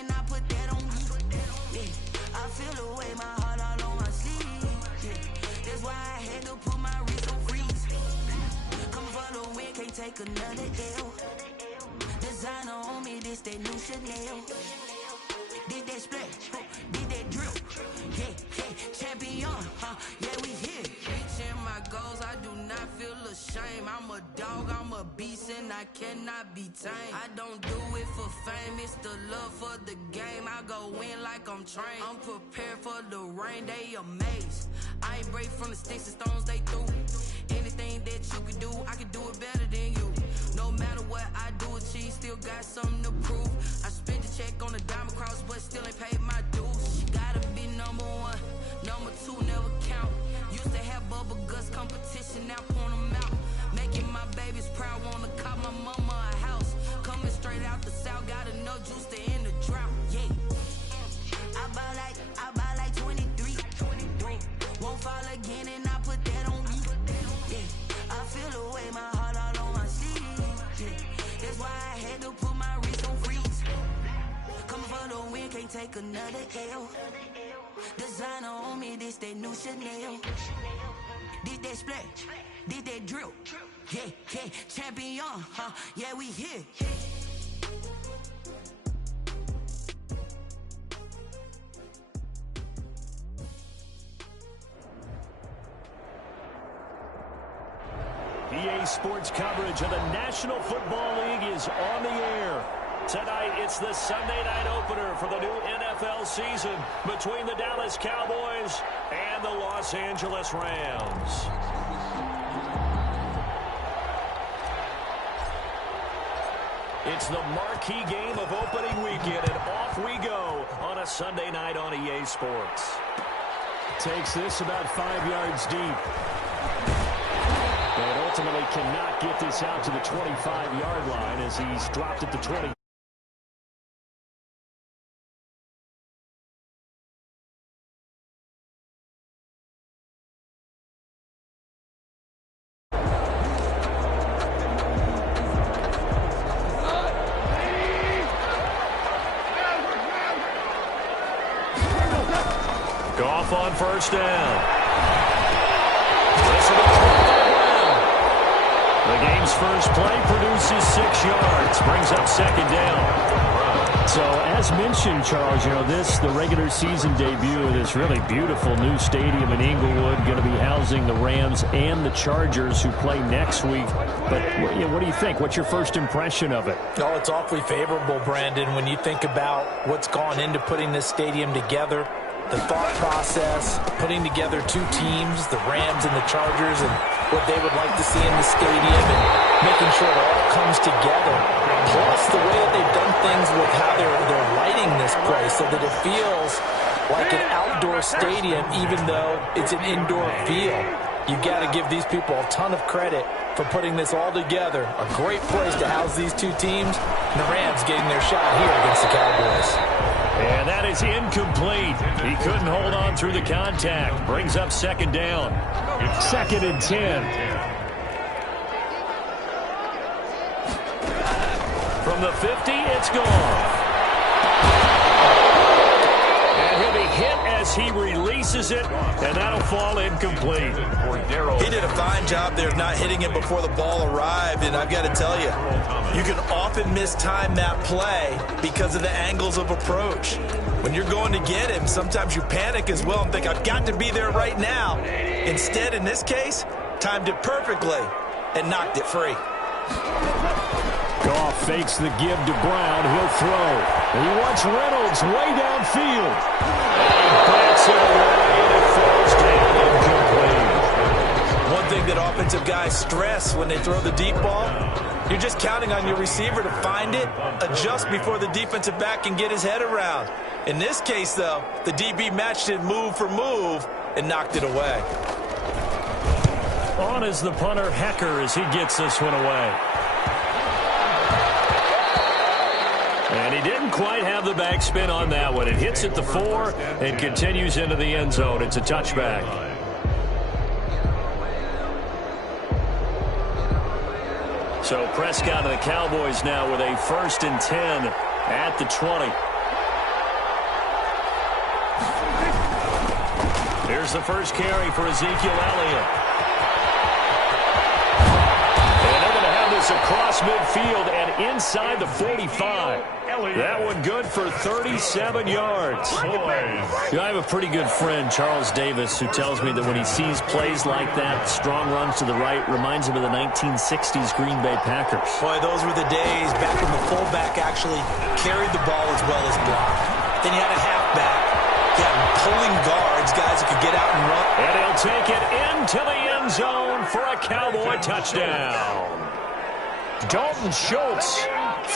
and I put that on me. Yeah, I feel the way, my heart all on my sleeve. Yeah, that's why I had to put my wrist on freeze. Coming for the win, can't take another L. Designer on me, this that new Chanel. Did that splash, did that drill. Yeah, champion, yeah, we here. Reaching my goals, I do not feel ashamed. I'm a dog, I'm a beast, and I cannot be tamed. I don't do it for fame, it's the love for the game. I go in like I'm trained. I'm prepared for the rain, they amazed. I ain't break from the sticks and stones they threw. Anything that you can do, I can do it better than you. No matter what I do, achieve, still got something to prove. I spent the check on the diamond cross, but still ain't paid my dues. Gotta be number one, number two never count. Used to have bubble guts competition, now point them out. Making my babies proud, wanna call my mama a house. Coming straight out the south, got enough juice to end the drought. Yeah, I buy like 23. Won't fall again, and I put that on me. Yeah, I feel the way, my heart all on my sleeve. Yeah, that's why I had to put my wrist on freeze. Coming for the win, can't take another L. Designer on me, this that new Chanel. Did that splash, did that drill. Yeah, champion, yeah, we here. EA Sports coverage of the National Football League is on the air. Tonight, it's the Sunday night opener for the new NFL season between the Dallas Cowboys and the Los Angeles Rams. It's the marquee game of opening weekend, and off we go on a Sunday night on EA Sports. Takes this about 5 yards deep. But ultimately cannot get this out to the 25-yard line as he's dropped at the 20. Goff on first down. The game's first play produces 6 yards, brings up second down. So, as mentioned, Charles, the regular season debut of this really beautiful new stadium in Inglewood, going to be housing the Rams and the Chargers who play next week. But what do you think? What's your first impression of it? Oh, it's awfully favorable, Brandon, when you think about what's gone into putting this stadium together. The thought process, putting together two teams, the Rams and the Chargers, and what they would like to see in the stadium, and making sure it all comes together. Plus, the way that they've done things with how they're lighting this place so that it feels like an outdoor stadium, even though it's an indoor field. You got to give these people a ton of credit for putting this all together. A great place to house these two teams, and the Rams getting their shot here against the Cowboys. And that is incomplete. He couldn't hold on through the contact. Brings up second down. Second and 10. From the 50, it's gone. And he'll be hit as he releases it, and that'll fall incomplete. He did a fine job there of not hitting it before the ball arrived, and I've got to tell you, you can often mistime that play because of the angles of approach. When you're going to get him, sometimes you panic as well and think, I've got to be there right now. Instead, in this case, timed it perfectly and knocked it free. Goff fakes the give to Brown. He'll throw. And he wants Reynolds way downfield. And he backs it away, and it falls down incomplete. One thing that offensive guys stress when they throw the deep ball, you're just counting on your receiver to find it, adjust before the defensive back can get his head around. In this case, though, the DB matched it move for move and knocked it away. On is the punter, Hecker, as he gets this one away. And he didn't quite have the backspin on that one. It hits at the 4 and continues into the end zone. It's a touchback. So Prescott and the Cowboys now with a 1st and 10 at the 20. Here's the first carry for Ezekiel Elliott. And they're going to have this across midfield and inside the 45. That one good for 37 yards. I have a pretty good friend, Charles Davis, who tells me that when he sees plays like that, strong runs to the right, reminds him of the 1960s Green Bay Packers. Boy, those were the days back when the fullback actually carried the ball as well as blocked. Then you had a halfback. You had pulling guards, guys who could get out and run. And he'll take it into the end zone for a Cowboy touchdown. Dalton Schultz,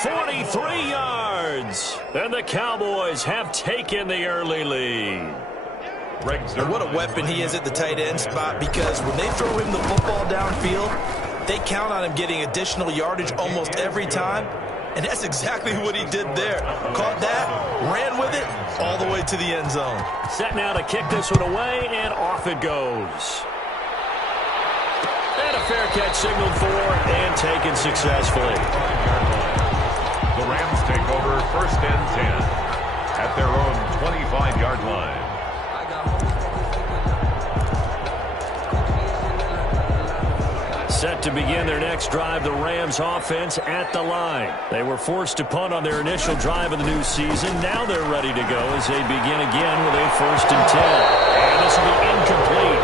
43 yards. And the Cowboys have taken the early lead. And what a weapon he is at the tight end spot, because when they throw him the football downfield, they count on him getting additional yardage almost every time. And that's exactly what he did there. Caught that, ran with it, all the way to the end zone. Set now to kick this one away, and off it goes. And a fair catch signaled for and taken successfully. The Rams take over 1st and 10 at their own 25-yard line. Set to begin their next drive, the Rams offense at the line. They were forced to punt on their initial drive of the new season. Now they're ready to go as they begin again with a 1st and 10. And this will be incomplete.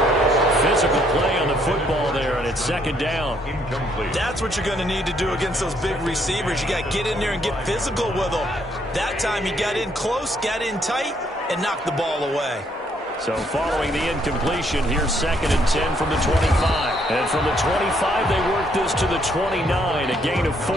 Physical play on the football there, and it's 2nd down. Incomplete. That's what you're going to need to do against those big receivers. You got to get in there and get physical with them. That time he got in close, got in tight, and knocked the ball away. So following the incompletion, here's 2nd and 10 from the 25. And from the 25, they work this to the 29, a gain of 4.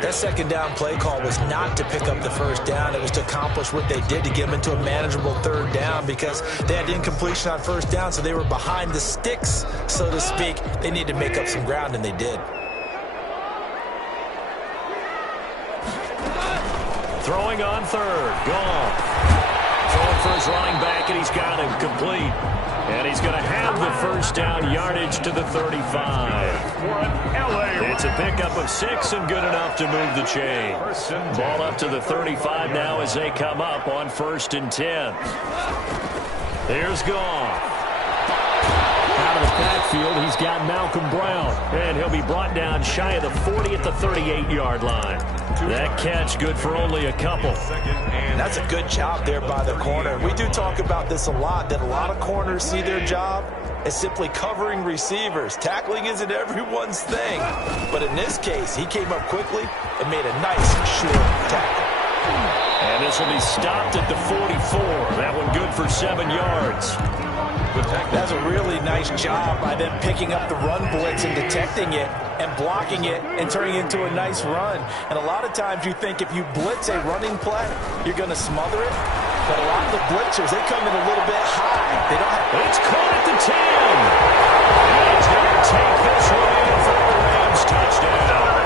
That 2nd down play call was not to pick up the 1st down. It was to accomplish what they did, to get them into a manageable 3rd down, because they had incompletion on 1st down, so they were behind the sticks, so to speak. They needed to make up some ground, and they did. Throwing on 3rd, gone. Throwing for his running back, and he's got him complete. And he's going to have the 1st down yardage to the 35. It's a pickup of 6 and good enough to move the chains. Ball up to the 35 now as they come up on 1st and 10. Here's Goff. Out of the backfield, he's got Malcolm Brown. And he'll be brought down shy of the 40 at the 38-yard line. That catch good for only a couple. That's a good job there by the corner. We do talk about this a lot, that a lot of corners see their job as simply covering receivers. Tackling isn't everyone's thing. But in this case, he came up quickly and made a nice, short tackle. And this will be stopped at the 44. That one good for 7 yards. That's a really nice job by them picking up the run blitz and detecting it and blocking it and turning it into a nice run. And a lot of times you think if you blitz a running play, you're going to smother it. But a lot of the blitzers, they come in a little bit high. They don't have... It's caught at the 10. And he's going to take this one in for a Rams touchdown.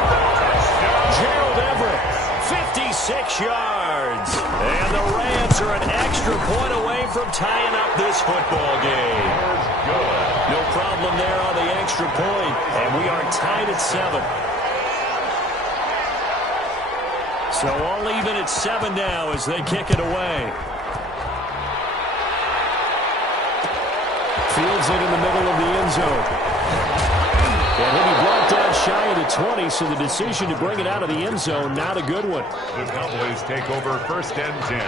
Gerald Everett, 56 yards. And the Rams are an extra point away from tying up this football game. No problem there on the extra point, and we are tied at 7. So all even at 7 now as they kick it away. Fields it in the middle of the end zone. And he'll be brought down shy of the 20, so the decision to bring it out of the end zone, not a good one. The Cowboys take over 1st and 10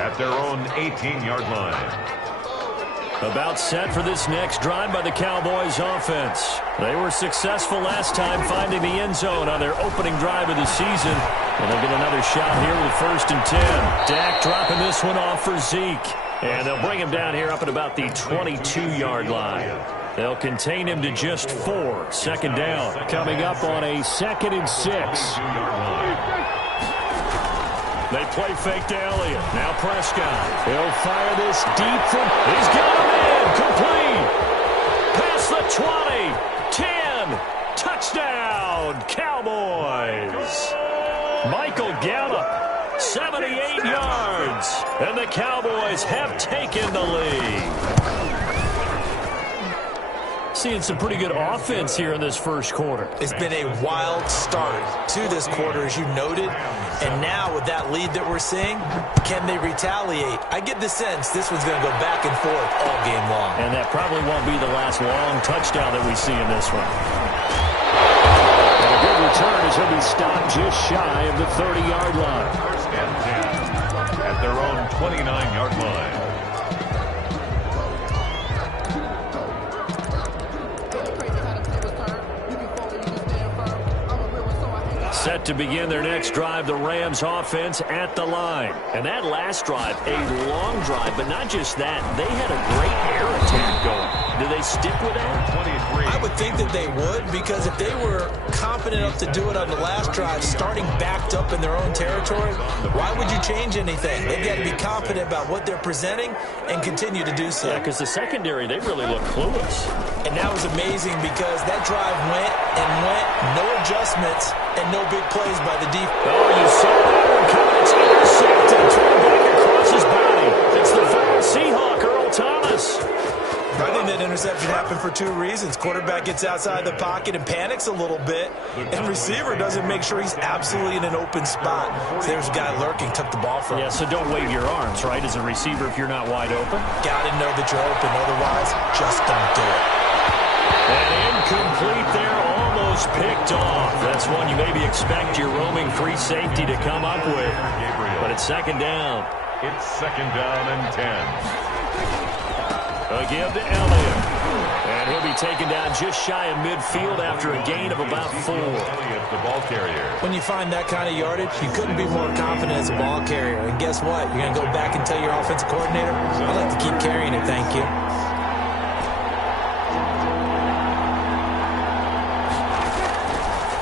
at their own 18-yard line. About set for this next drive by the Cowboys offense. They were successful last time finding the end zone on their opening drive of the season. And they'll get another shot here with a 1st and 10. Dak dropping this one off for Zeke. And they'll bring him down here up at about the 22-yard line. They'll contain him to just 4. 2nd down. Coming up on a 2nd and 6. They play fake to Elliott. Now Prescott. He'll fire this deep from... He's got him in. Complete. Past the 20. 10. Touchdown. Cowboys. Michael Gallup. 78 yards. And the Cowboys have taken the lead. Seeing some pretty good offense here in this first quarter. It's been a wild start to this quarter, as you noted. And now with that lead that we're seeing, can they retaliate? I get the sense this one's going to go back and forth all game long. And that probably won't be the last long touchdown that we see in this one. And a good return as he'll be stopped just shy of the 30-yard line. First and 10 at their own 29-yard line. Set to begin their next drive, the Rams offense at the line. And that last drive, a long drive, but not just that. They had a great air attack going. Do they stick with that? 23. I would think that they would, because if they were confident enough to do it on the last drive, starting backed up in their own territory, why would you change anything? They've got to be confident about what they're presenting and continue to do so. Yeah, because the secondary, they really look clueless. And that was amazing because that drive went and went, no adjustments, and no big plays by the defense. Oh, you saw that one coming. It's intercepted. Thrown back across his body. It's the former Seahawk, Earl Thomas. I think that interception happened for two reasons. Quarterback gets outside the pocket and panics a little bit, and receiver doesn't make sure he's absolutely in an open spot. So there's a guy lurking, took the ball from him. Yeah, so don't wave your arms, right, as a receiver if you're not wide open. Got to know that you're open. Otherwise, just don't do it. And incomplete there, almost picked off. That's one you maybe expect your roaming free safety to come up with. But it's second down. It's second down and 10. A give to Elliott. And he'll be taken down just shy of midfield after a gain of about 4. Elliott, the ball carrier. When you find that kind of yardage, you couldn't be more confident as a ball carrier. And guess what? You're going to go back and tell your offensive coordinator, I'd like to keep carrying it, thank you.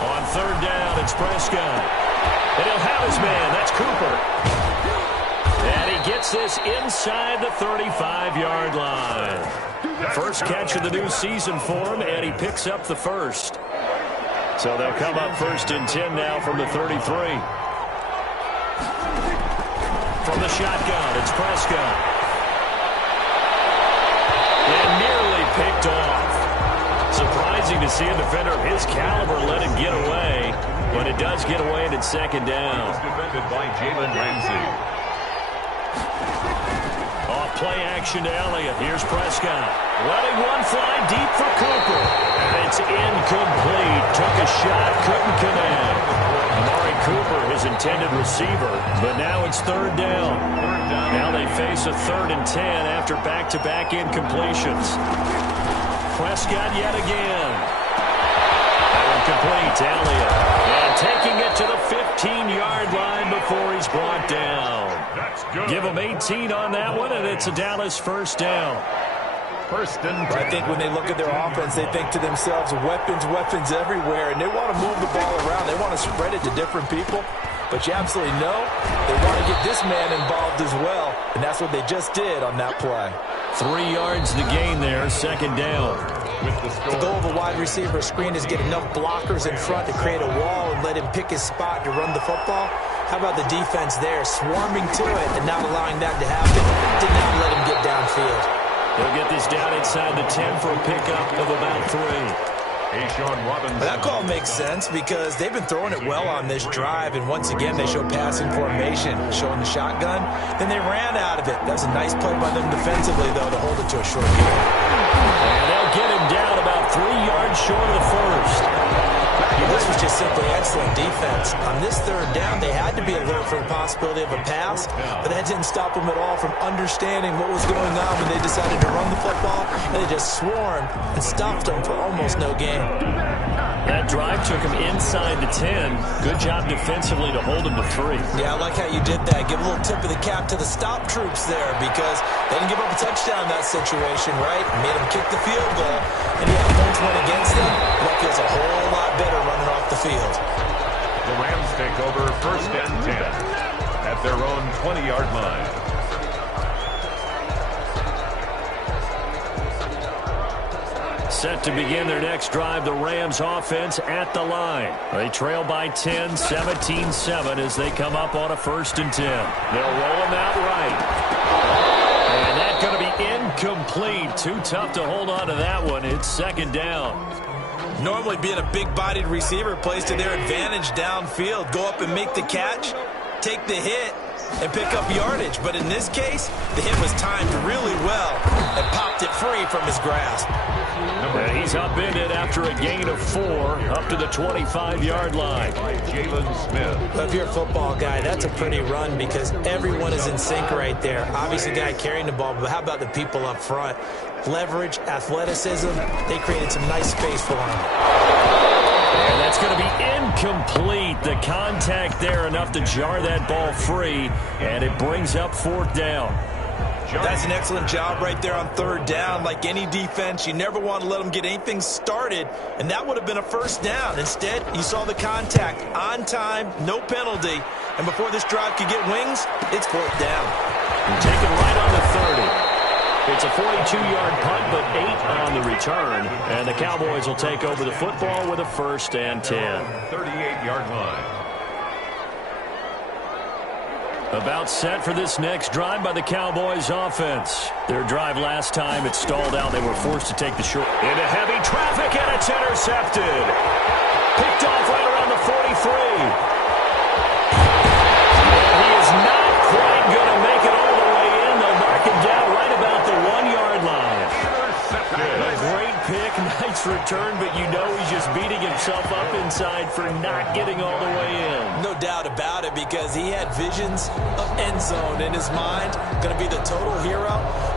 On third down, it's Prescott. And he'll have his man. That's Cooper. And he gets this inside the 35-yard line. First catch of the new season for him, and he picks up the first. So they'll come up first and 10 now from the 33. From the shotgun, it's Prescott. And nearly picked off. Surprising to see a defender of his caliber let him get away, but it does get away, and it's second down. It's defended by Jalen Ramsey. Play action to Elliott. Here's Prescott. Letting one fly deep for Cooper. And it's incomplete. Took a shot, couldn't connect. Amari Cooper, his intended receiver. But now it's third down. Now they face a 3rd and 10 after back-to-back incompletions. Prescott yet again. Incomplete to Elliott. And taking it to the 15-yard line before he's brought down. Give them 18 on that one, and it's a Dallas first down. First and 10. I think when they look at their offense, they think to themselves, weapons, weapons everywhere, and they want to move the ball around. They want to spread it to different people. But you absolutely know they want to get this man involved as well, and that's what they just did on that play. 3 yards to gain there, second down. The goal of a wide receiver screen is get enough blockers in front to create a wall and let him pick his spot to run the football. How about the defense there, swarming to it and not allowing that to happen? Did not let him get downfield. They'll get this down inside the 10 for a pickup of about 3. That call makes sense because they've been throwing it well on this drive, and once again they show passing formation, showing the shotgun. Then they ran out of it. That was a nice play by them defensively, though, to hold it to a short game. And they'll get him down about 3 yards short of the first. This was just simply excellent defense. On this third down, they had to be alert for the possibility of a pass, but that didn't stop them at all from understanding what was going on when they decided to run the football, and they just swarmed and stopped them for almost no gain. That drive took him inside the 10. Good job defensively to hold him to 3. Yeah, I like how you did that. Give a little tip of the cap to the stop troops there because they didn't give up a touchdown in that situation, right? Made them kick the field goal, and yeah, points went against them. That feels a whole lot better running off the field. The Rams take over first and 10 at their own 20-yard line. Set to begin their next drive, the Rams offense at the line. They trail by 10, 17-7 as they come up on a first and 10. They'll roll him out right. And that's going to be incomplete. Too tough to hold on to that one. It's second down. Normally being a big-bodied receiver plays to their advantage downfield. Go up and make the catch, take the hit, and pick up yardage. But in this case, the hit was timed really well and popped it free from his grasp. And he's upended after a gain of 4 up to the 25-yard line. Jalen Smith. Well, if you're a football guy, that's a pretty run because everyone is in sync right there. Obviously, the guy carrying the ball, but how about the people up front? Leverage, athleticism, they created some nice space for him. And that's going to be incomplete. The contact there enough to jar that ball free, and it brings up 4th down. That's an excellent job right there on 3rd down. Like any defense, you never want to let them get anything started, and that would have been a 1st down. Instead, you saw the contact on time, no penalty, and before this drive could get wings, it's 4th down. And taken right on the 30. It's a 42-yard punt, but 8 on the return, and the Cowboys will take over the football with a 1st and 10. 38-yard line. About set for this next drive by the Cowboys offense. Their drive last time, it stalled out. They were forced to take the short. Into heavy traffic, and it's intercepted. Picked off right around the 43. And he is not quite going to make it all the way in. They'll mark him down right about the 1-yard line. A great pick, nice return, but you know he's just beating himself up inside for not getting all the way in. No doubt about it, because he had visions of end zone in his mind. Going to be the total hero.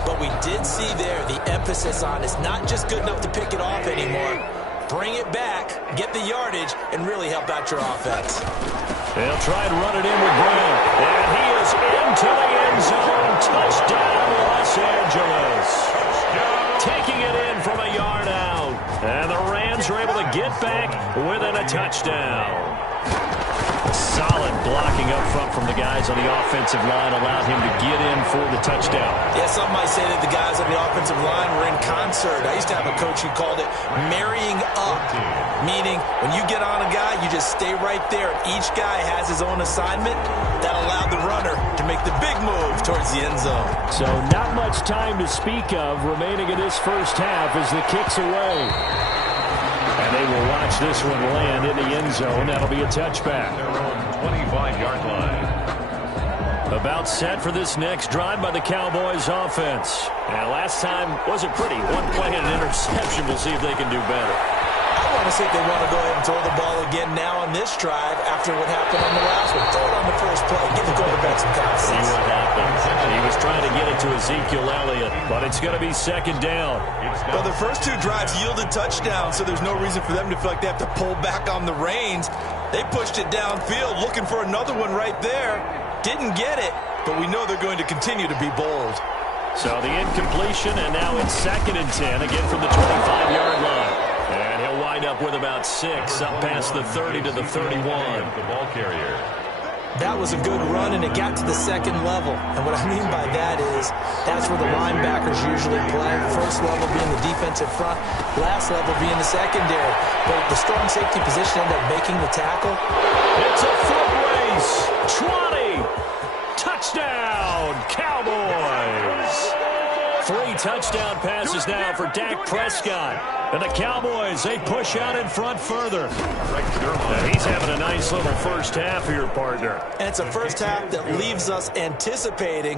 But we did see there the emphasis on it's not just good enough to pick it off anymore. Bring it back, get the yardage, and really help out your offense. They'll try and run it in with Brown. And he is into the end zone. Touchdown, Los Angeles. Taking it in from a yard out. And the Rams are able to get back within a touchdown. Solid blocking up front from the guys on the offensive line allowed him to get in for the touchdown. Yeah, some might say that the guys on the offensive line were in concert. I used to have a coach who called it marrying up, meaning when you get on a guy, you just stay right there. Each guy has his own assignment. That allowed the runner to make the big move towards the end zone. So not much time to speak of remaining in this first half as the kick's away. And they will watch this one land in the end zone. That'll be a touchback. Their own 25-yard line. About set for this next drive by the Cowboys offense. And last time wasn't pretty. One play and an interception. We'll see if they can do better. I want to see if they want to go ahead and throw the ball again now on this drive after what happened on the last one. Throw it on the first play. Give the quarterback some confidence. See what happens. He was trying to get it to Ezekiel Elliott, but it's going to be 2nd down. Well, the first 2 drives yielded touchdowns, so there's no reason for them to feel like they have to pull back on the reins. They pushed it downfield, looking for another one right there. Didn't get it, but we know they're going to continue to be bold. So the incompletion, and now it's 2nd and 10, again from the 25-yard line. And he'll wind up with about 6, up past the 30 to the 31. The ball carrier. That was a good run, and it got to the 2nd level. And what I mean by that is that's where the linebackers usually play. First level being the defensive front, last level being the secondary. But the strong safety position ended up making the tackle. It's a foot race. 20. Touchdown, Cowboys. 3 touchdown passes now for Dak Prescott. And the Cowboys, they push out in front further. And he's having a nice little first half here, partner. And it's a first half that leaves us anticipating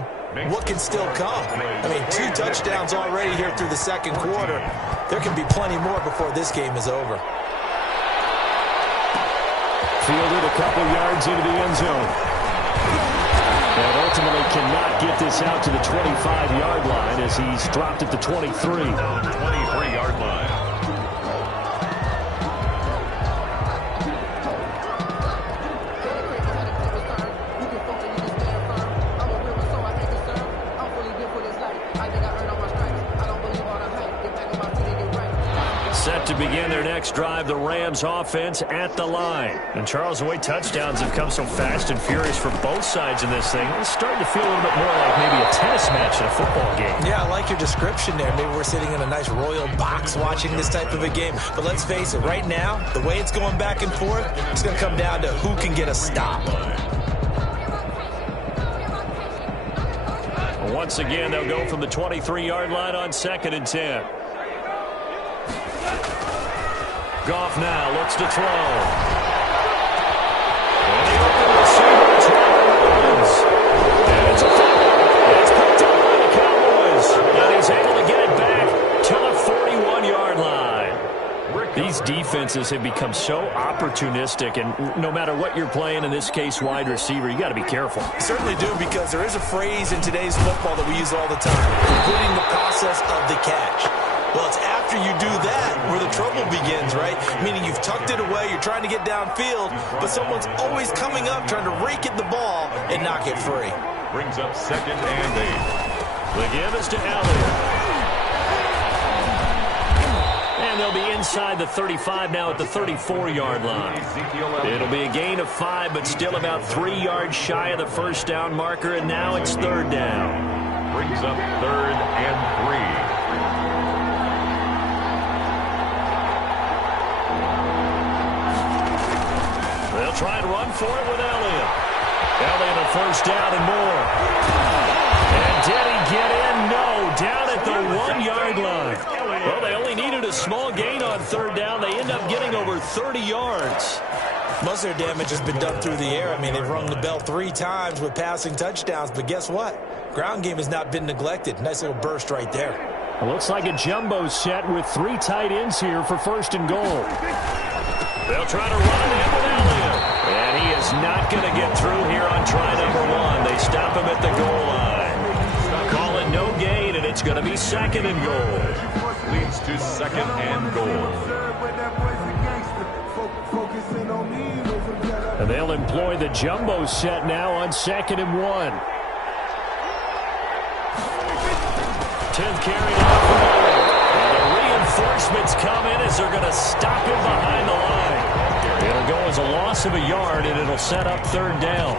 what can still come. I mean, 2 touchdowns already here through the 2nd quarter. There can be plenty more before this game is over. Fielded a couple yards into the end zone. And ultimately cannot get this out to the 25-yard line as he's dropped at the 23. 23-yard line. Set to begin their next drive, the Rams offense at the line. And Charles, the way touchdowns have come so fast and furious for both sides in this thing, it's starting to feel a little bit more like maybe a tennis match in a football game. Yeah, I like your description there. Maybe we're sitting in a nice royal box watching this type of a game. But let's face it, right now, the way it's going back and forth, it's going to come down to who can get a stop. Once again, they'll go from the 23-yard line on 2nd and 10. Goff now looks to throw. And the open receiver is Robert Woods. And it's a fumble. It's picked up by the Cowboys. And he's able to get it back to the 41-yard line. These defenses have become so opportunistic, and no matter what you're playing, in this case wide receiver, you got to be careful. You certainly do, because there is a phrase in today's football that we use all the time, completing the process of the catch. Well, it's after you do that where the trouble begins, right? Meaning you've tucked it away, you're trying to get downfield, but someone's always coming up trying to rake at the ball and knock it free. Brings up 2nd and 8. The give is to Elliott. And they'll be inside the 35 now at the 34-yard line. It'll be a gain of 5, but still about 3 yards shy of the first down marker, and now it's 3rd down. Brings up 3rd and 3. They'll try and run for it with Elliott. Elliott a first down and more. And did he get in? No, down at the 1-yard line. Well, they only needed a small gain on 3rd down. They end up getting over 30 yards. Most of their damage has been done through the air. I mean, they've rung the bell 3 times with passing touchdowns, but guess what? Ground game has not been neglected. Nice little burst right there. It looks like a jumbo set with 3 tight ends here for 1st and goal. They'll try to run it in with Elliott. And he is not going to get through here on try number 1. They stop him at the goal line. Call it no gain, and it's going to be 2nd and goal. Leads to 2nd and goal. And they'll employ the jumbo set now on 2nd and 1. 10th carry off the ball. And the reinforcements come in as they're going to stop him behind the line. It'll go as a loss of a yard, and it'll set up 3rd down.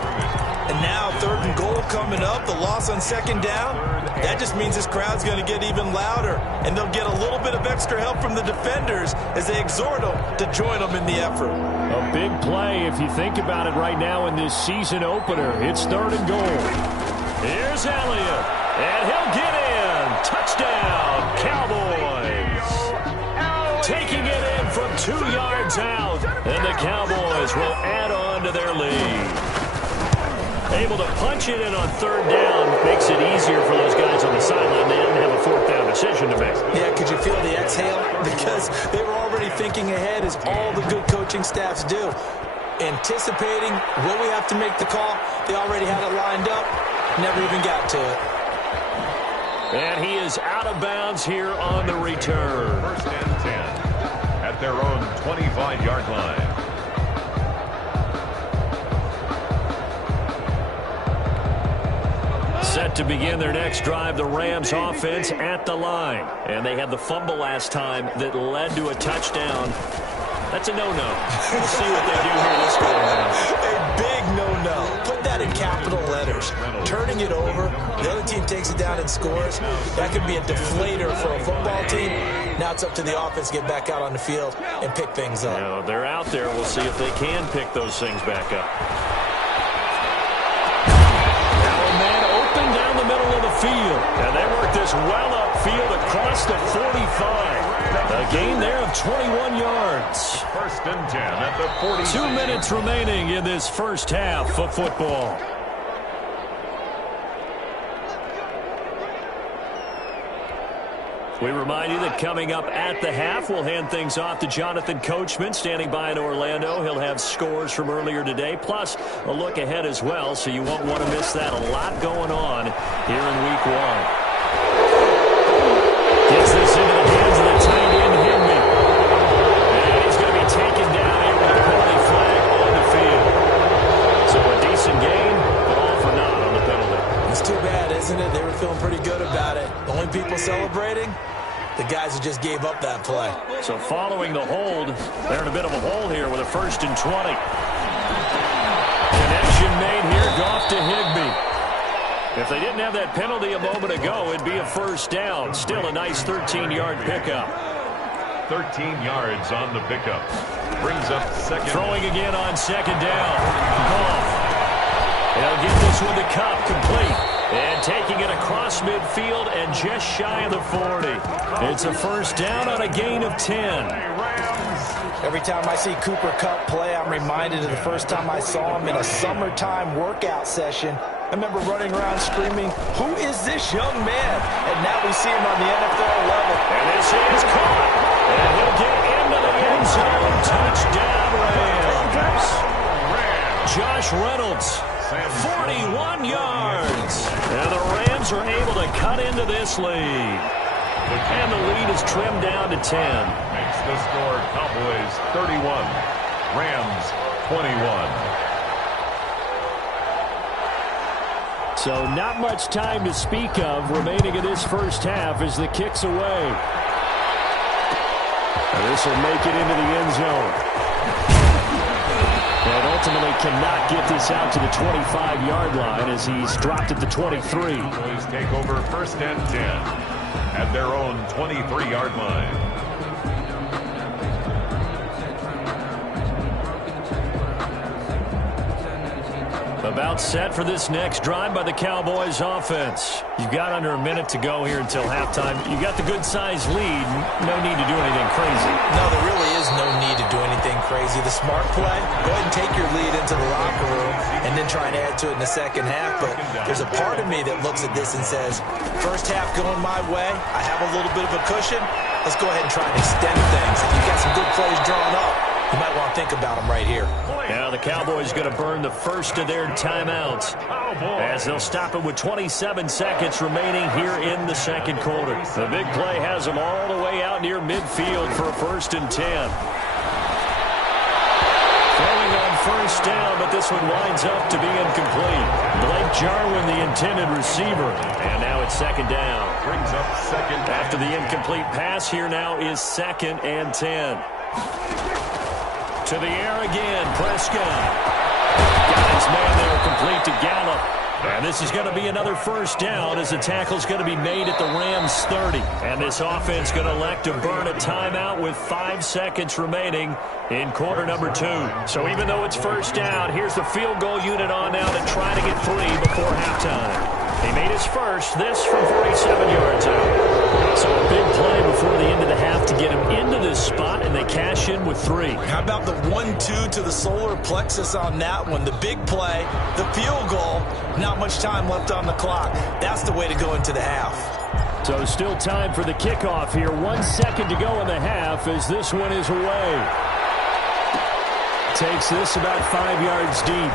And now 3rd and goal coming up, the loss on 2nd down. That just means this crowd's going to get even louder, and they'll get a little bit of extra help from the defenders as they exhort them to join them in the effort. A big play if you think about it right now in this season opener. It's 3rd and goal. Here's Elliott, and he'll get in. Touchdown, Cowboys. Taking it in from 2 yards out, and the Cowboys will add on to their lead. Able to punch it in on 3rd down makes it easier for those guys on the sideline. They didn't have a 4th down decision to make. Yeah, could you feel the exhale? Because they were already thinking ahead, as all the good coaching staffs do. Anticipating what we have to make the call. They already had it lined up. Never even got to it. And he is out of bounds here on the return. 1st and 10 at their own 25-yard line. Set to begin their next drive, the Rams offense at the line. And they had the fumble last time that led to a touchdown. That's a no-no. We'll see what they do here this go around. A big no-no. Put that in capital letters. Turning it over, the other team takes it down and scores. That could be a deflator for a football team. Now it's up to the offense to get back out on the field and pick things up. You know, they're out there. We'll see if they can pick those things back up. Down the middle of the field, and they work this well upfield across the 45. A gain there of 21 yards. 1st and 10 at the 40. 2 minutes remaining in this first half of football. We remind you that coming up at the half, we'll hand things off to Jonathan Coachman, standing by in Orlando. He'll have scores from earlier today, plus a look ahead as well, so you won't want to miss that. A lot going on here in Week 1. Gets this into the hands of the tight end, Higby. And he's going to be taken down here with a penalty flag on the field. So a decent game, but all for naught on the penalty. It's too bad, isn't it? They were feeling pretty good about it. The only people celebrating, the guys who just gave up that play. So following the hold, they're in a bit of a hole here with a 1st and 20. Connection made here, Goff to Higby. If they didn't have that penalty a moment ago, it'd be a 1st down. Still a nice 13-yard pickup. 13 yards on the pickup. Brings up 2nd. Throwing again on 2nd down. Goff. He'll get this with the cup complete. And taking it across midfield and just shy of the 40. It's a 1st down on a gain of 10. Every time I see Cooper Kupp play, I'm reminded of the first time I saw him in a summertime workout session. I remember running around screaming, "Who is this young man?" And now we see him on the NFL level. And this is caught. And he'll get into the end zone. Touchdown, Rams. Josh Reynolds, 41 yards. And the Rams are able to cut into this lead. And the lead is trimmed down to 10. Makes the score Cowboys 31, Rams 21. So not much time to speak of remaining in this first half as the kick's away. And this will make it into the end zone. And ultimately cannot get this out to the 25-yard line as he's dropped at the 23. Cowboys take over first and 10 at their own 23-yard line. About set for this next drive by the Cowboys offense. You've got under a minute to go here until halftime. You got the good-sized lead. No need to do anything crazy. No, there really is no need to do anything crazy. The smart play, go ahead and take your lead into the locker room and then try and add to it in the second half. But there's a part of me that looks at this and says, first half going my way, I have a little bit of a cushion. Let's go ahead and try and extend things. If you've got some good plays drawn up, you might want to think about them right here. Now the Cowboys going to burn the first of their timeouts as they'll stop it with 27 seconds remaining here in the second quarter. The big play has them all the way out near midfield for a 1st and 10. Throwing on first down, but this one winds up to be incomplete. Blake Jarwin, the intended receiver. And now it's second down. Brings up second. After the incomplete pass, here now is 2nd and 10. To the air again, Prescott. Got his man there complete to Gallup. And this is going to be another first down as the tackle's going to be made at the Rams 30. And this offense going to elect to burn a timeout with 5 seconds remaining in quarter number 2. So even though it's first down, here's the field goal unit on now to try to get 3 before halftime. He made his first, this from 47 yards out. So a big play before the end of the half to get him into this spot, and they cash in with 3. How about the 1-2 to the solar plexus on that one? The big play, the field goal, not much time left on the clock. That's the way to go into the half. So still time for the kickoff here. 1 second to go in the half as this one is away. Takes this about 5 yards deep.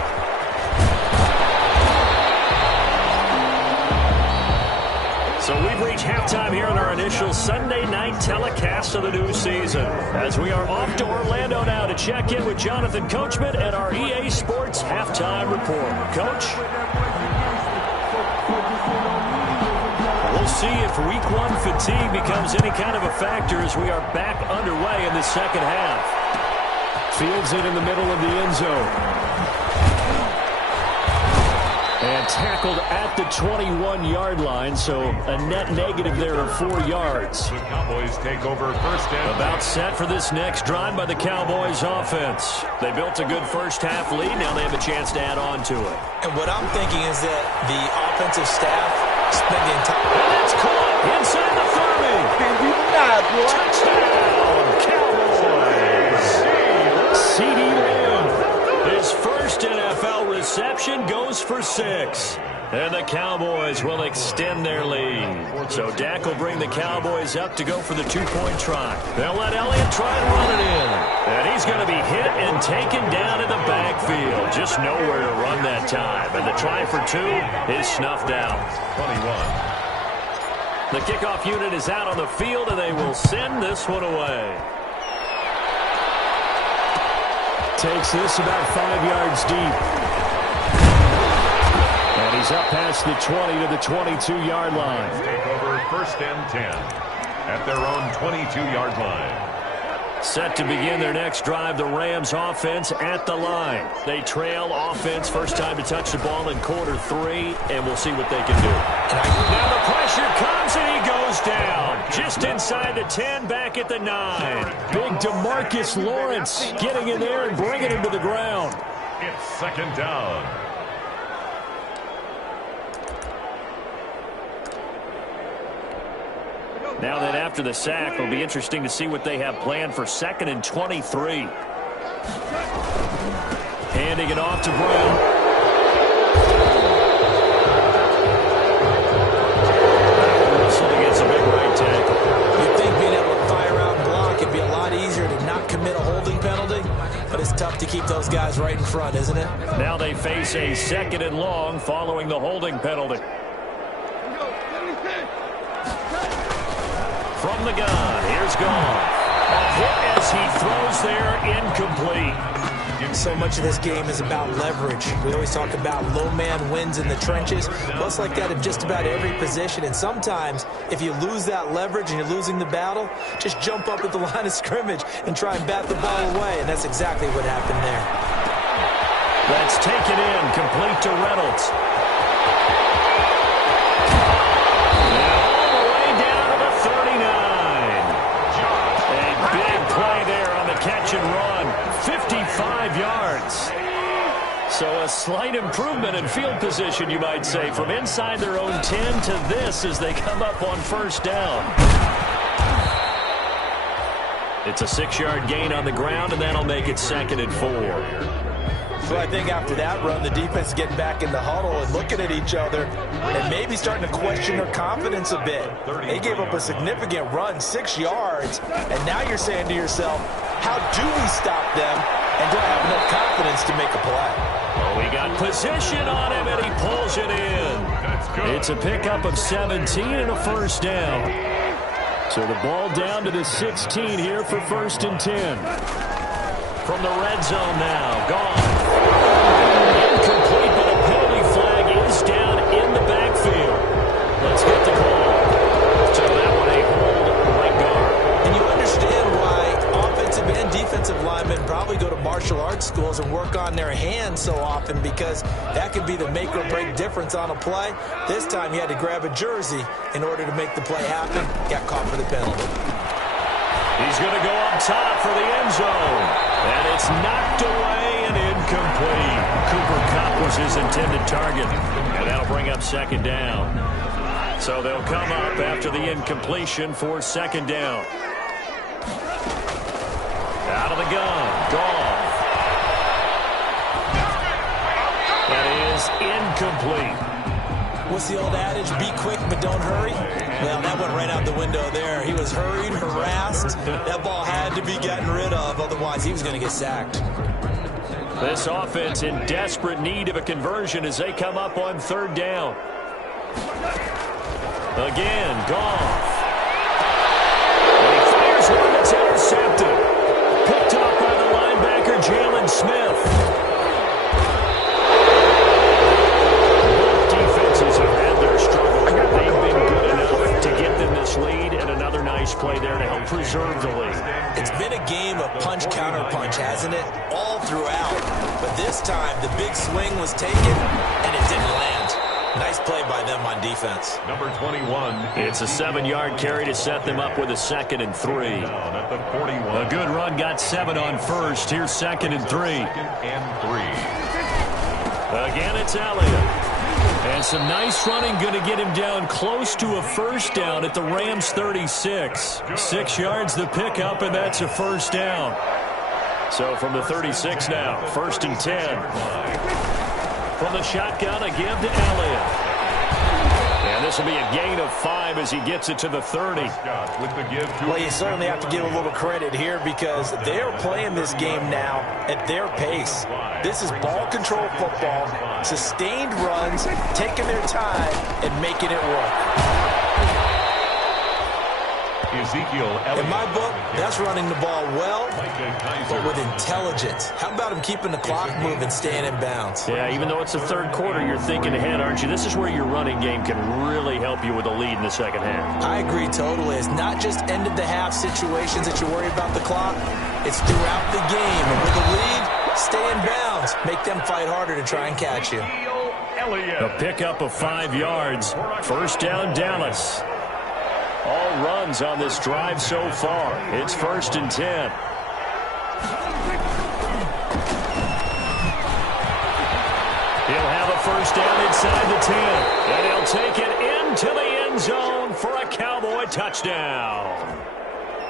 So we've reached halftime here in our initial Sunday night telecast of the new season. As we are off to Orlando now to check in with Jonathan Coachman and our EA Sports Halftime Report. Coach? We'll see if Week 1 fatigue becomes any kind of a factor as we are back underway in the second half. Fields it in the middle of the end zone. And tackled at the 21-yard line, so a net negative there of 4 yards. The Cowboys take over first and About set for this next drive by the Cowboys offense. They built a good first half lead. Now they have a chance to add on to it. And what I'm thinking is that the offensive staff spending time. And that's caught inside the 30. Touchdown, Cowboys. CeeDee Lamb. His first NFL reception goes for 6. And the Cowboys will extend their lead. So Dak will bring the Cowboys up to go for the 2-point try. They'll let Elliott try and run it in. And he's going to be hit and taken down in the backfield. Just nowhere to run that time. And the try for 2 is snuffed out. 21. The kickoff unit is out on the field, and they will send this one away. Takes this about 5 yards deep. And he's up past the 20 to the 22-yard line. Take over first and 10 at their own 22-yard line. Set to begin their next drive, the Rams offense at the line. They trail offense, first time to touch the ball in quarter 3, and we'll see what they can do. Now the pressure comes, and he goes down. Just inside the 10, back at the 9. Big DeMarcus Lawrence getting in there and bringing him to the ground. It's second down. Now that after the sack, it'll be interesting to see what they have planned for 2nd and 23. Handing it off to Brown. Whistle against a big right tackle. You'd think being able to fire out and block, it'd be a lot easier to not commit a holding penalty, but it's tough to keep those guys right in front, isn't it? Now they face a 2nd and long following the holding penalty. From the gun, here's Goff. A hit as he throws there, incomplete. So much of this game is about leverage. We always talk about low man wins in the trenches. Well, it's like that in just about every position. And sometimes, if you lose that leverage and you're losing the battle, just jump up at the line of scrimmage and try and bat the ball away. And that's exactly what happened there. That's taken in, complete to Reynolds. Now all the way down to the 39. A big play there on the catch and run. 55 yards. So a slight improvement in field position, you might say, from inside their own 10 to this as they come up on 1st down. It's a 6-yard gain on the ground, and that'll make it 2nd and 4. So I think after that run, the defense getting back in the huddle and looking at each other and maybe starting to question their confidence a bit. They gave up a significant run, 6 yards, and now you're saying to yourself, how do we stop them, and do I have enough confidence to make a play? Well, we got position on him, and he pulls it in. It's a pickup of 17 and a 1st down. So the ball down to the 16 here for 1st and 10. From the red zone now, gone. Incomplete, but a penalty flag is down in the backfield. Let's get the call. So that one a hold right guard. And you understand why offensive and defensive linemen probably go to martial arts schools and work on their hands so often, because that could be the make or break difference on a play. This time he had to grab a jersey in order to make the play happen. Got caught for the penalty. He's going to go up top for the end zone. And it's knocked away and incomplete. Cooper Kupp was his intended target. And that'll bring up 2nd down. So they'll come up after the incompletion for 2nd down. Out of the gun. Goff. That is incomplete. What's the old adage? Be quick, but don't hurry. Well, that went right out the window there. He was hurried, harassed. That ball had to be gotten rid of, otherwise he was going to get sacked. This offense in desperate need of a conversion as they come up on 3rd down. Again, Goff. And he fires one that's intercepted. Picked up by the linebacker, Jalen Smith. Defenses have had their struggle. They've been good enough to get them this lead, and another nice play there to help preserve the lead. It's been a game of punch-counter-punch, hasn't it? All throughout. But this time, the big swing was taken, and it didn't land. Nice play by them on defense. Number 21. It's a 7-yard carry to set them up with a 2nd and 3. At the 41. A good run got 7 on 1st. Here's 2nd and 3. 2nd and 3. Again, it's Elliott. And some nice running, going to get him down close to a 1st down at the Rams 36. 6 yards the pickup, and that's a 1st down. So from the 36 now, 1st and 10. From the shotgun, a give to Elliott. And this will be a gain of 5 as he gets it to the 30. Well, you certainly have to give a little credit here because they're playing this game now at their pace. This is ball control football, sustained runs, taking their time, and making it work. In my book, that's running the ball well, but with intelligence. How about him keeping the clock moving, staying in bounds? Yeah, even though it's the 3rd quarter, you're thinking ahead, aren't you? This is where your running game can really help you with a lead in the 2nd half. I agree totally. It's not just end-of-the-half situations that you worry about the clock. It's throughout the game. And with a lead, stay in bounds. Make them fight harder to try and catch you. A pickup of 5 yards. 1st down, Dallas. All runs on this drive so far. It's 1st and 10. He'll have a 1st down inside the 10. And he'll take it into the end end zone for a Cowboy touchdown.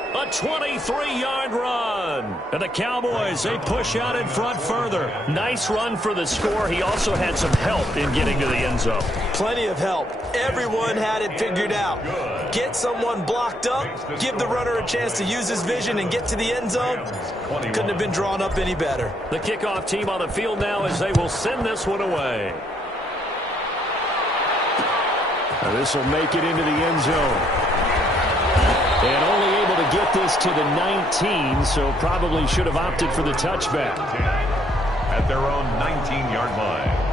A 23-yard run. And the Cowboys, they push out in front further. Nice run for the score. He also had some help in getting to the end zone. Plenty of help. Everyone had it figured out. Get someone blocked up, give the runner a chance to use his vision and get to the end zone. Couldn't have been drawn up any better. The kickoff team on the field now as they will send this one away. Now this will make it into the end zone. And only able to get this to the 19, so probably should have opted for the touchback. At their own 19-yard line.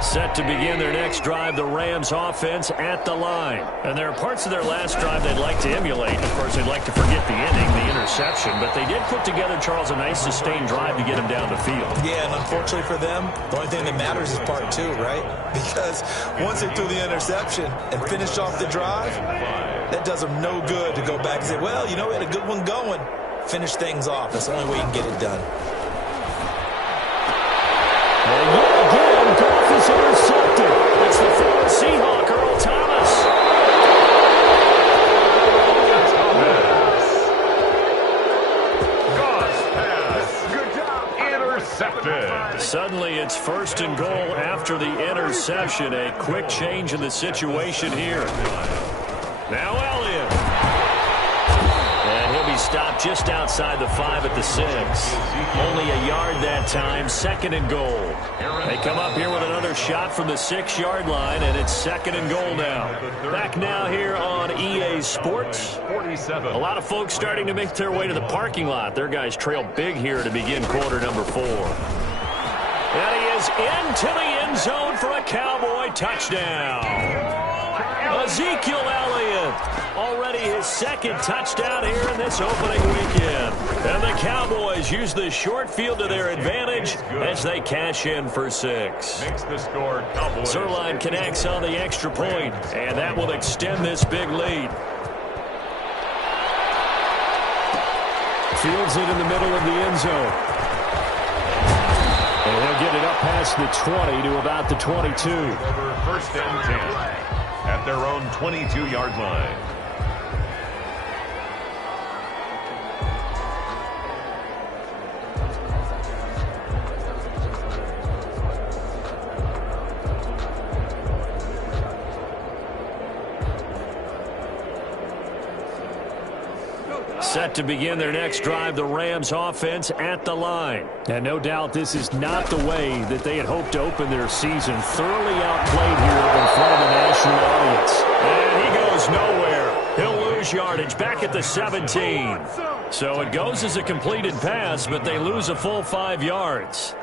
Set to begin their next drive, the Rams offense at the line. And there are parts of their last drive they'd like to emulate. Of course, they'd like to forget the inning, the interception. But they did put together, Charles, a nice sustained drive to get him down the field. Yeah, and unfortunately for them, the only thing that matters is part two, right? Because once they threw the interception and finished off the drive, that does them no good to go back and say, well, you know, we had a good one going. Finish things off. That's the only way you can get it done. And yet again, Goff is intercepted. It's the former Seahawk, Earl Thomas. Goss pass. Good job. Intercepted. Suddenly it's 1st and goal after the interception. A quick change in the situation here. Now Elliott. And he'll be stopped just outside the 5 at the 6. Only a yard that time, 2nd and goal. They come up here with another shot from the 6-yard line, and it's 2nd and goal now. Back now here on EA Sports. 47. A lot of folks starting to make their way to the parking lot. Their guys trail big here to begin quarter number 4. And he is into the end zone for a Cowboy touchdown. Ezekiel Elliott, already his 2nd touchdown here in this opening weekend. And the Cowboys use the short field to their advantage as they cash in for 6. Makes the score Cowboys. Zerline connects on the extra point, and that will extend this big lead. Fields it in the middle of the end zone. And he'll get it up past the 20 to about the 22. Over 1st and 10. At their own 22-yard line. Set to begin their next drive, the Rams offense at the line. And no doubt this is not the way that they had hoped to open their season. Thoroughly outplayed here in front of the national audience. And he goes nowhere. He'll lose yardage back at the 17. So it goes as a completed pass, but they lose a full 5 yards.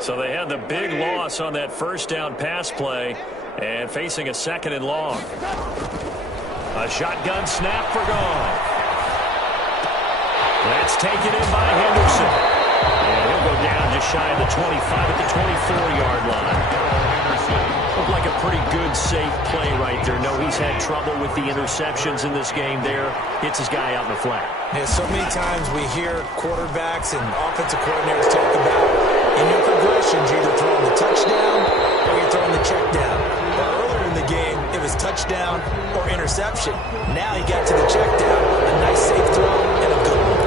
So they had the big loss on that 1st down pass play and facing a 2nd and long. A shotgun snap for Goff. That's taken in by Henderson. And he'll go down just shy of the 25 at the 24-yard line. Looked like a pretty good, safe play right there. No, he's had trouble with the interceptions in this game there. Hits his guy out in the flat. Yeah, so many times we hear quarterbacks and offensive coordinators talk about in your progressions, you're either throwing the touchdown or you're throwing the check down. But earlier in the game, it was touchdown or interception. Now he got to the check down. A nice safe throw and a good one.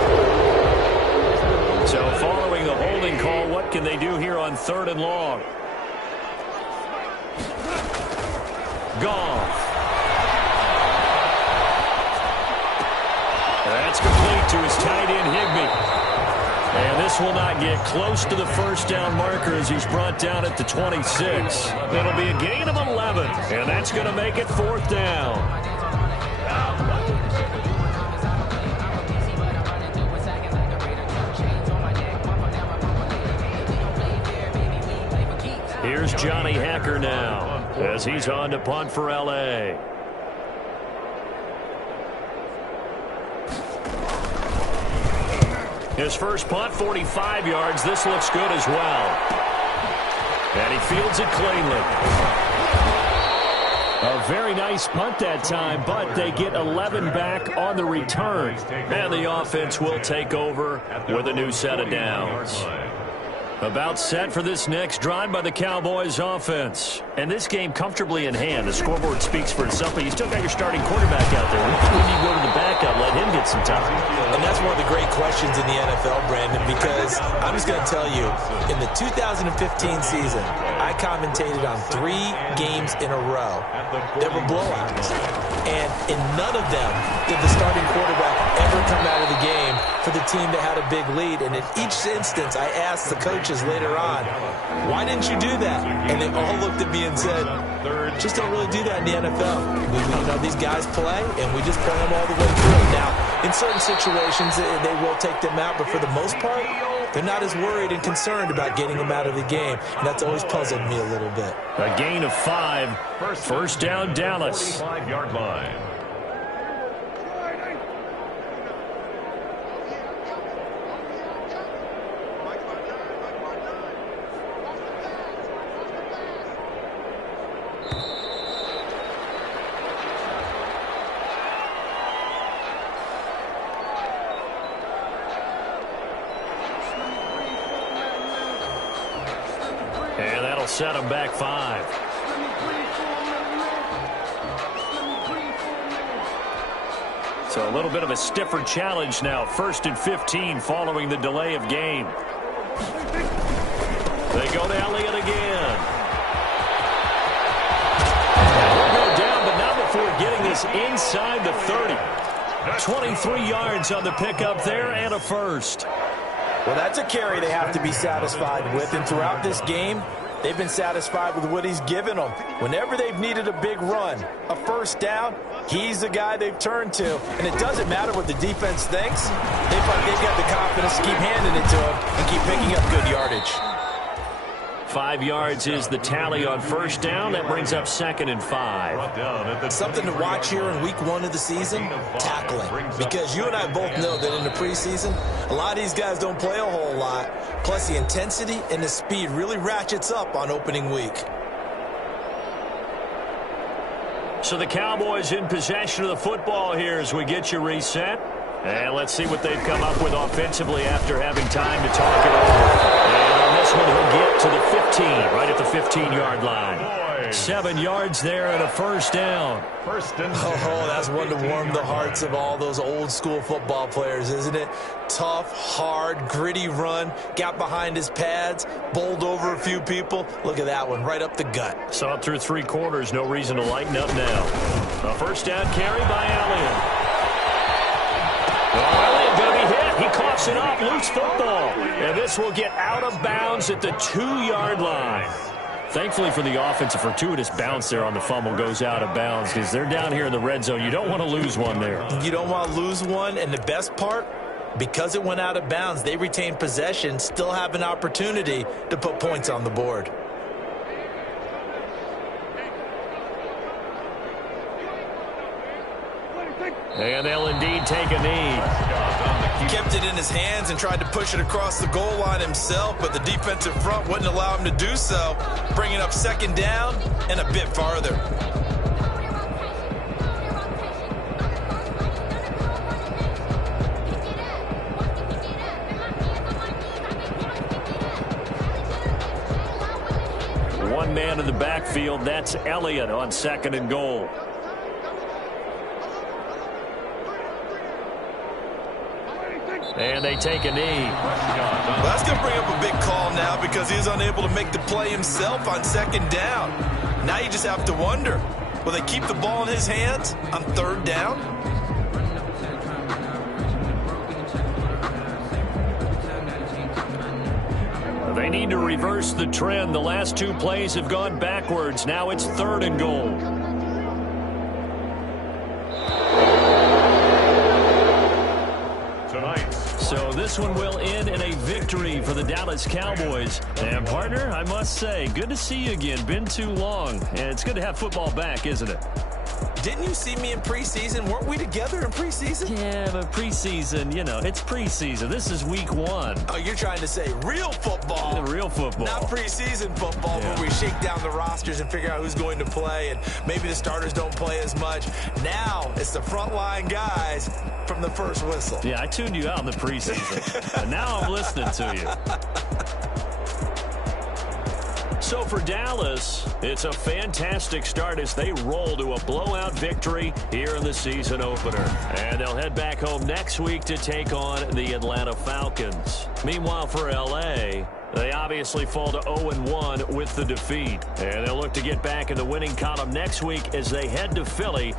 So following the holding call, what can they do here on 3rd and long? Goff. That's complete to his tight end, Higbee. And this will not get close to the 1st down marker as he's brought down at the 26. It'll be a gain of 11, and that's going to make it 4th down. Here's Johnny Hacker now as he's on to punt for L.A. His first punt, 45 yards. This looks good as well. And he fields it cleanly. A very nice punt that time, but they get 11 back on the return. And the offense will take over with a new set of downs. About set for this next drive by the Cowboys offense. And this game comfortably in hand. The scoreboard speaks for itself, but you still got your starting quarterback out there. When do you go to the backup, let him get some time? And that's one of the great questions in the NFL, Brandon, because I'm just going to tell you, in the 2015 season, I commentated on 3 games in a row that were blowouts. And in none of them did the starting quarterback ever come out of the game for the team that had a big lead. And in each instance, I asked the coaches later on, why didn't you do that? And they all looked at me and said, just don't really do that in the NFL. These guys play, and we just play them all the way through. Now, in certain situations, they will take them out, but for the most part, they're not as worried and concerned about getting them out of the game. And that's always puzzled me a little bit. A gain of 5. First down, Dallas. 5-yard line. And that'll set them back 5. So a little bit of a stiffer challenge now. 1st and 15 following the delay of game. They go to Elliott again. He'll go down, but not before getting this inside the 30. 23 yards on the pickup there and a first. Well, that's a carry they have to be satisfied with, and throughout this game, they've been satisfied with what he's given them. Whenever they've needed a big run, a first down, he's the guy they've turned to. And it doesn't matter what the defense thinks. They've got the confidence to keep handing it to him and keep picking up good yardage. 5 yards is the tally on first down. That brings up 2nd and 5. Something to watch here in week 1 of the season, tackling. Because you and I both know that in the preseason, a lot of these guys don't play a whole lot. Plus the intensity and the speed really ratchets up on opening week. So the Cowboys in possession of the football here as we get you reset. And let's see what they've come up with offensively after having time to talk it over. And on this one, he'll get to the 15, right at the 15-yard line. 7 yards there and a first down. Oh, that's one to warm the hearts of all those old-school football players, isn't it? Tough, hard, gritty run, got behind his pads, bowled over a few people. Look at that one, right up the gut. Saw it through 3 quarters, no reason to lighten up now. A first down carry by Elliott. Elliott going to be hit. He coughs it up, loose football. And this will get out of bounds at the 2-yard line. Thankfully for the offense, a fortuitous bounce there on the fumble goes out of bounds because they're down here in the red zone. You don't want to lose one there. You don't want to lose one, and the best part, because it went out of bounds, they retain possession, still have an opportunity to put points on the board. And they'll indeed take a knee. He kept it in his hands and tried to push it across the goal line himself, but the defensive front wouldn't allow him to do so, bringing up 2nd down and a bit farther. One man in the backfield, that's Elliott on 2nd and goal. And they take a knee. Well, that's going to bring up a big call now because he was unable to make the play himself on 2nd down. Now you just have to wonder, will they keep the ball in his hands on 3rd down? They need to reverse the trend. The last 2 plays have gone backwards. Now it's 3rd and goal. So this one will end in a victory for the Dallas Cowboys. And, partner, I must say, good to see you again. Been too long. And it's good to have football back, isn't it? Didn't you see me in preseason? Weren't we together in preseason? Yeah, but preseason, you know, it's preseason. This is week 1. Oh, you're trying to say real football. Real football. Not preseason football, Yeah. where we shake down the rosters and figure out who's going to play, and maybe the starters don't play as much. Now it's the frontline guys from the first whistle. Yeah, I tuned you out in the preseason. But now I'm listening to you. So for Dallas, it's a fantastic start as they roll to a blowout victory here in the season opener. And they'll head back home next week to take on the Atlanta Falcons. Meanwhile, for L.A., they obviously fall to 0-1 with the defeat. And they'll look to get back in the winning column next week as they head to Philly